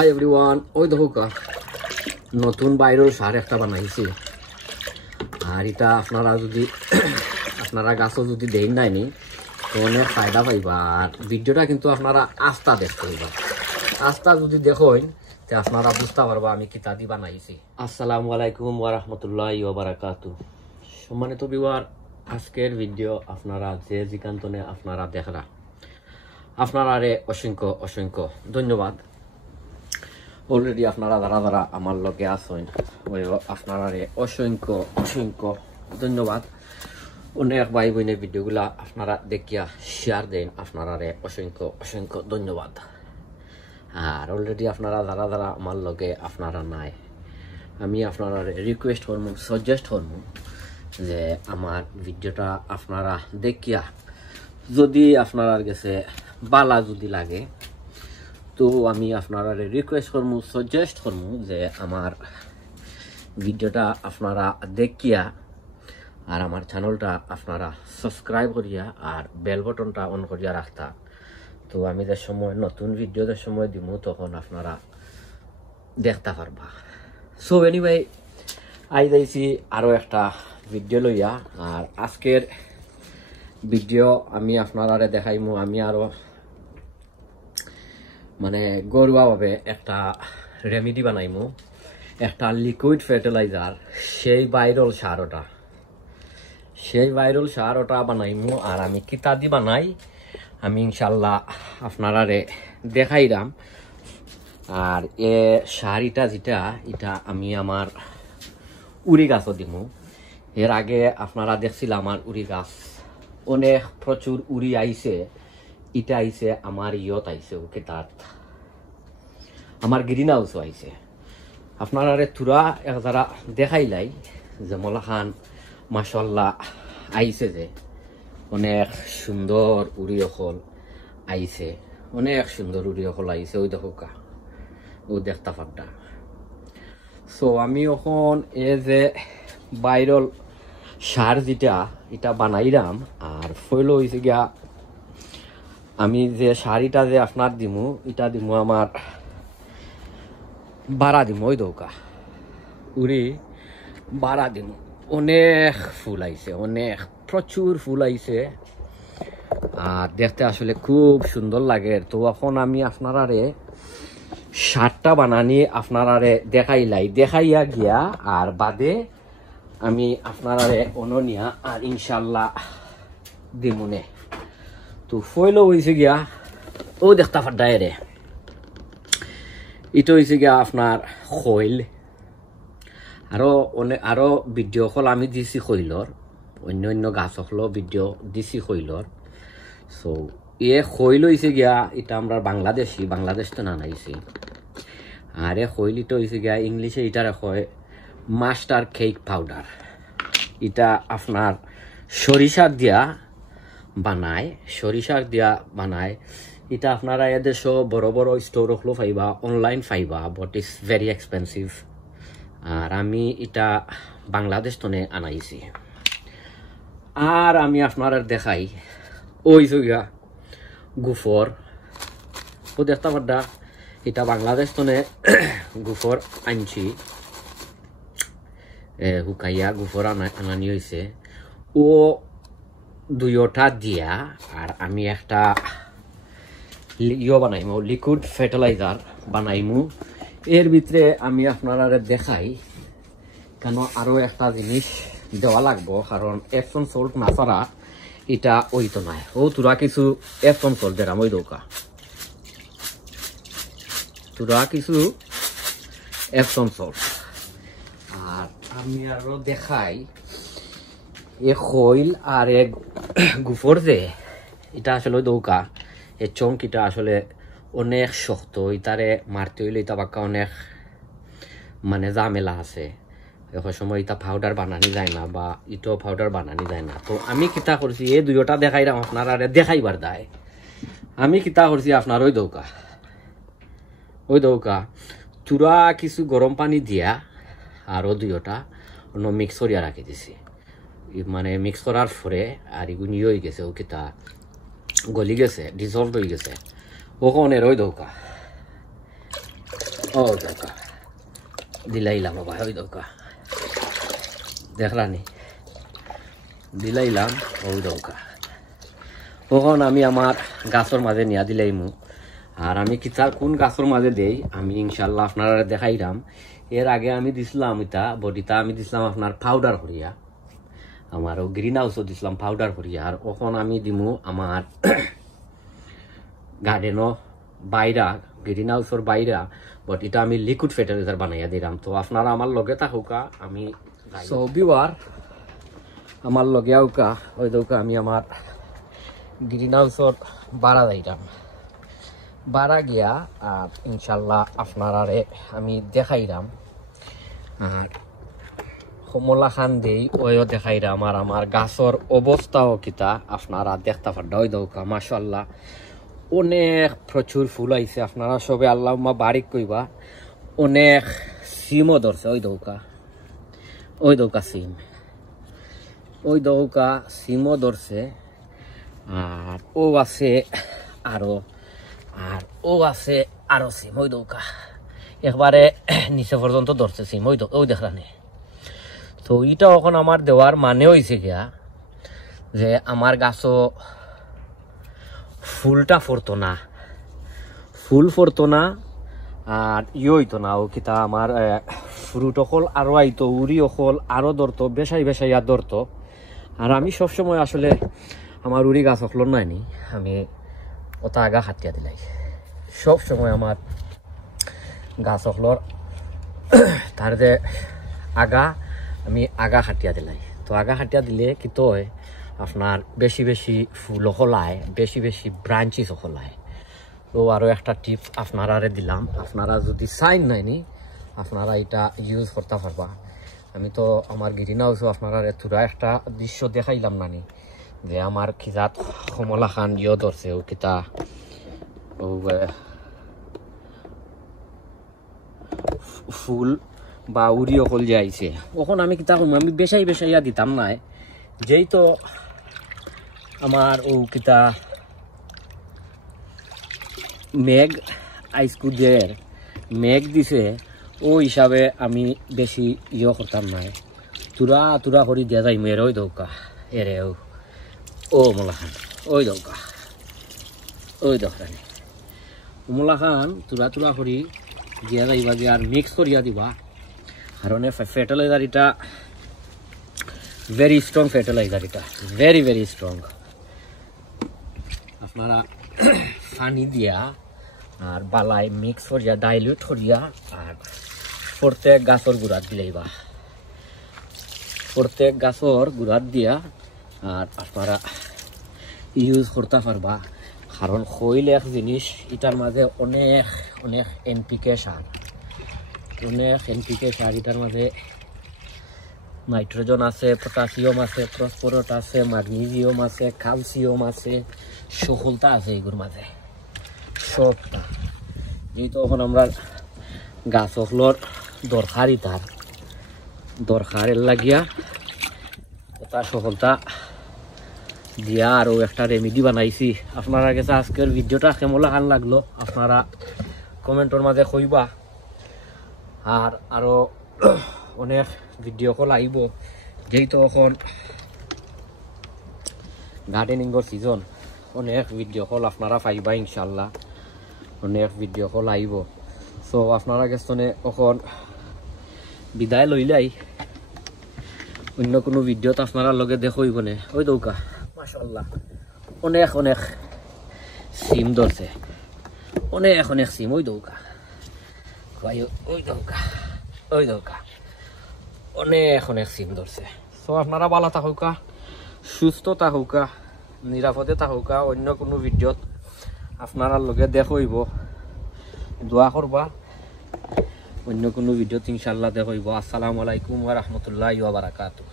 Hi everyone, ওই দেখো নতুন বাইরের সার একটা বানাইছি। আর এটা আপনারা যদি আপনারা গাছও যদি দেন নাইনি তো অনেক ফায়দা পাইবা। আর ভিডিওটা কিন্তু আপনারা আস্থা দেখবা, আস্থা যদি দেখেন তো আপনারা বুঝতে পারবা আমি কিতা দি বানাইছি। আসসালামু আলাইকুম ওয়া রাহমাতুল্লাহি ওয়া বারাকাতুহু। সম্মানিত ভিউয়ার, আজকের ভিডিও আপনারা যে যেখানে আপনারা দেখরা আপনারা অসংখ্য অসংখ্য ধন্যবাদ। অলরেডি আপনারা যারা আমার লগে আছেন আপনারা অসংখ্য অসংখ্য ধন্যবাদ। অনেক ভাই বোনের ভিডিওগুলা আপনারা দেখিয়া শেয়ার দেন, আপনারা অসংখ্য অসংখ্য ধন্যবাদ। আর অলরেডি আপনারা যারা আমার লগে আপনারা নাই, আমি আপনারা রিকোয়েস্ট করব, সাজেস্ট করব যে আমার ভিডিওটা আপনারা দেখিয়া যদি আপনারা কাছে বালা যদি লাগে তো আমি আপনারা রিকোয়েস্ট করবো, সাজেস্ট করবো যে আমার ভিডিওটা আপনারা দেখিয়া আর আমার চ্যানেলটা আপনারা সাবস্ক্রাইব করিয়া আর বেল বাটনটা অন করিয়া রাখতা। তো আমি যে সময় নতুন ভিডিওদের সময় দিব তখন আপনারা দেখতে পারবা। সো এনিওয়ে, আই যাইছি আরো একটা ভিডিও লইয়া। আর আজকের ভিডিও আমি আপনারা দেখাইমু আমি আরো মানে ঘরোয়াভাবে একটা রেমেডি বানাইমু, একটা লিকুইড ফার্টিলাইজার, সেই ভাইরাল সার ওটা বানাইমু। আর আমি কিতা দি বানাই আমি ইনশাল্লাহ আপনারা দেখাইলাম। আর এ সারিটা এটা আমি আমার উড়ি গাছও দিমু। এর আগে আপনারা দেখছিলাম আমার উড়ি গাছ অনেক প্রচুর উড়ি আইছে। এটা আইছে আমার ইয়ত আইছে ওকে তার আমার গ্রিন হাউসও আইছে। আপনারা তুরা এক যারা দেখাইলাই যে মলা খান মাশাল্লাহ আইছে, যে অনেক সুন্দর উড়ি অকল আইছে, অনেক সুন্দর উড়ি অকল আইছে। ওই দেখো ও দেখতা ফাড্ডা। সো আমি এখন এ যে ভাইরাল সার এটা বানাইলাম। আর ফইল হয়েছে গিয়া আমি যে শাড়িটা যে আপনার দিমু এটা দিমু আমার বাড়া দিমু। ওই দৌকা উড়ি বাড়া দিমু। অনেক ফুল আইছে, অনেক প্রচুর ফুল আইছে। আর দেখতে আসলে খুব সুন্দর লাগে। তো এখন আমি আপনারা শার্টটা বানানি আপনারা দেখাইয়া গিয়া আর বাদে আমি আপনারা অননিয়া আর ইনশাল্লাহ দিমুনে। তো ফইলো হয়েছে গিয়া ও দেখতা ফাড্ডায় এটা হয়েছে গিয়া আপনার খৈল। আরো ভিডিও হল আমি দিছি খৈলর, অন্য গাছ হলো ভিডিও দিছি খৈলর। সো এ খৈল হয়েছে গিয়া এটা আমরা বাংলাদেশ তো নানাইছি। আর এ খৈল এটা হয়েছে গিয়া ইংলিশে এটার হয় মাস্টার কেক পাউডার। এটা আপনার সরিষার দিয়া বানায়। এটা আপনারা এদেশ বড় বড় স্টোর হলো পাইবা, অনলাইন পাইবা, বাট ইটস ভেরি এক্সপেন্সিভ। আর আমি এটা বাংলাদেশ তনে আনাইছি। আর আমি আপনারা দেখাই ওই জায়গা গুফর ও দেখতে পাড্ডা। এটা বাংলাদেশ তনে গুফর আনছি, হুকাইয়া গুফর আনানি হয়েছে ও দুইটা দিয়া। আর আমি একটা বানাইমু, লিকুইড ফার্টিলাইজার বানাইমু। এর ভিতরে আমি আপনারা দেখাই কেন আরো একটা জিনিস দেওয়া লাগবো, কারণ এপসন সল্ট না ছাড়া এটা ওইতো নাই। ও তোরা কিছু এপসন সল্ট দেরাম, ওই দৌকা তোরা কিছু এপসন সল্ট। আর আমি আরো দেখাই এ খৈল আর এক গুফর যে এটা আসলে দৌকা এ চমকিটা আসলে অনেক শক্ত। ইতারে মারতে হইলে এটা বাক্কা অনেক মানে ঝামেলা আছে। এখন সময় এটা পাউডার বানানি যায় না বা ইটো পাউডার বানানি যায় না। তো আমি কিতা করছি এই দুইটা দেখাইলাম আপনারা দেখাইবার দায়। আমি কিতা করছি আপনার ওই দৌকা তুরা কিছু গরম পানি দিয়া আর ও দুইটা অন্য মিক্স করিয়া রাখি দিছি। মানে মিক্স করার পরে আর এগুলো ইয়ে হয়ে গেছে, ও কিতা গলি গেছে, ডিজলভ হয়ে গেছে। ওখানে ওই দৌকা ও দৌকা দিলাইলাম বাবা, ওই দৌকা দেখলানি দিলাইলাম, ওই দৌকা। তখন আমি আমার গাছের মাঝে নিয়া দিলাইমু। আর আমি কিতার কোন গাছের মাঝে দেই আমি ইনশাল্লাহ আপনারা দেখাইলাম। এর আগে আমি দিছিলাম এটা বডিটা আমি দিছিলাম আপনার পাউডার করিয়া, আমার গ্রিন হাউসও দিছিলাম পাউডার করিয়া। আর এখন আমি দিমু আমার গার্ডেনও বাইরা, গ্রিন হাউসের বাইরা, বাট এটা আমি লিকুইড ফার্টিলাইজার বানাইয়া দিলাম। তো আপনারা আমার লগে থাকুকা, আমি বিওয়ার আমার লগে আউকা, ওই দৌকা আমি আমার গ্রিন হাউসের বাড়া যাইতাম, বাড়া গিয়া আর ইনশাল্লাহ আপনারারে আমি দেখাইলাম। আর কমলা খান দেই ওইও দেখাইলাম। আর আমার গাছের অবস্থাও কিতা আপনারা দেখতে পারেন। ওই দৌকা মাশাআল্লাহ অনেক প্রচুর ফুল আইছে। আপনারা সবে আল্লাহ বারিক কইবা। অনেক সিমও ধরছে, ওই দৌকা, ওই দৌকা সিম, ওই দৌকা সিমও ধরছে। আর ও আছে আরো, আর ও আছে আরো সিম, ওই দৌকা একবারে নিচে পর্যন্ত ধরছে সিম, ওই দেখলানি। তো এটা এখন আমার দেওয়ার মানে হয়েছে গিয়া যে আমার গাছও ফুলটা ফরতো না, ফুল ফরতো না, আর হইতো না ও কিতা আমার ফ্রুট অকল আরো আইতো, উড়ি অকল আরো ধরতো, বেসাই বেসাইয়া ধরতো। আর আমি সবসময় আসলে আমার উড়ি গাছ অকল নাইনি, আমি ওটা আগা হাতিয়া দিলাই। সবসময় আমার গাছ অকলর তার যে আগা আমি আগা হাতিয়া দিলাই। তো আগা হাতিয়া দিলে কিন্তু আপনার বেশি বেশি ফুল হলায়, বেশি বেশি ব্রাঞ্চিস হলায়। তো আরও একটা টিপস আপনারা দিলাম, আপনারা যদি চাইন নাইনি আপনারা এটা ইউজ করতে পারবা। আমি তো আমার গ্রিন হাউসও আপনারা তুরা একটা দৃশ্য দেখাইলাম নানি যে আমার খিজাত কমলা খান ধরছে, ও কিতা ও ফুল বা উড়ি অকল যে আইছে। ওখন আমি কিতা করবো, আমি বেসাই বেসাইয়া দিতাম নাই, যেই তো আমার ও কিতা মেঘ আইসকুদের মেঘ দিছে, ও হিসাবে আমি বেশি করতাম নাই, তুরা তুরা করি দিয়া যাই মেয়ের। ওই দৌকা এরে ও মোলা খান, ওই দৌকা, ওই দোকানে মোলা খান তুরা তুরা করি দিয়া যাইবা যে আর মিক্স করিয়া দিবা। কারণ ফার্টিলাইজার এটা ভেরি স্ট্রং ফার্টিলাইজার, এটা ভেরি ভেরি স্ট্রং। আপনারা পানি দিয়া আর বালাই মিক্স করিয়া ডাইলিউট করিয়া আর প্রত্যেক গাছর গুড়াত দিলাইবা, প্রত্যেক গাছর গুড়াত দিয়া আর আপনারা ইউজ করতে পারবা। কারণ খৈল এক জিনিস, এটার মাঝে অনেক অনেক এনপিকে সার, অনেক এনপিকে সার, এটার মাঝে নাইট্রোজেন আছে, পটাশিয়াম আছে, ফসফরাস আছে, ম্যাগনেসিয়াম আছে, ক্যালসিয়াম আছে, সকলটা আছে এগুলোর মাঝে সবটা। যেহেতু এখন আমরা গাছ হকলোর দরকারই, তার দরকারের লাগিয়া ওটা সকলটা দিয়া আরও একটা রেমেডি বানাইছি। আপনারা কাছে আজকের ভিডিওটা কেমন লাগান লাগলো আপনারা কমেন্টের মাঝে কইবা। আর আরও অনেক ভিডিও কল আইব, যেহেতু এখন গার্ডেনিংয়ের সিজন, অনেক ভিডিও কল আপনারা পাইবা ইনশাল্লাহ, অনেক ভিডিও কল আইব। সো আপনারা কাছে এখন বিদায় লইলাই, অন্য কোনো ভিডিওত আপনারা লগে দেখইব নে। ওই দৌকা মাশাআল্লাহ অনেক অনেক সিম ধরছে, অনেক অনেক সিম, ওই দৌকা ভাই, ওই দৌকা, ওই দৌকা অনেক অনেক সিম ধরছে। সো আপনারা ভালো থাকুকা, সুস্থ থাকুকা, নিরাপদে থাকুকা। অন্য কোনো ভিডিওত আপনারা লগে দেখইব, দোয়া করবা। অন্য কোনো ভিডিওত ইনশাল্লাহ দেখইব। আসসালামু আলাইকুম ওয়া রাহমাতুল্লাহি ওয়া বারাকাতুহু।